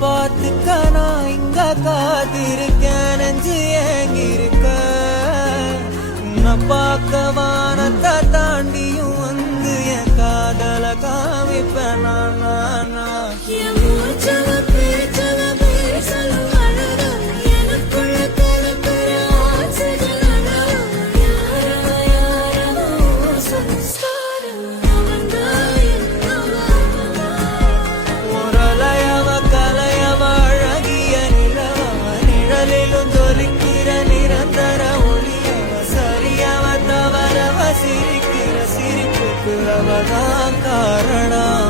பார்த்துக்க நான் இங்க காத்திருக்கேன் நெஞ்சு ஏங்கிருக்க உன்னை பார்க்க வானத்தை தாண்டியும் வந்து என் காதல காமிப்பேன் நான் நிரந்தர ஒளியவ சரியவ தவறவ சிரிக்கிற சிரிப்புக்கு அவதான் காரணம்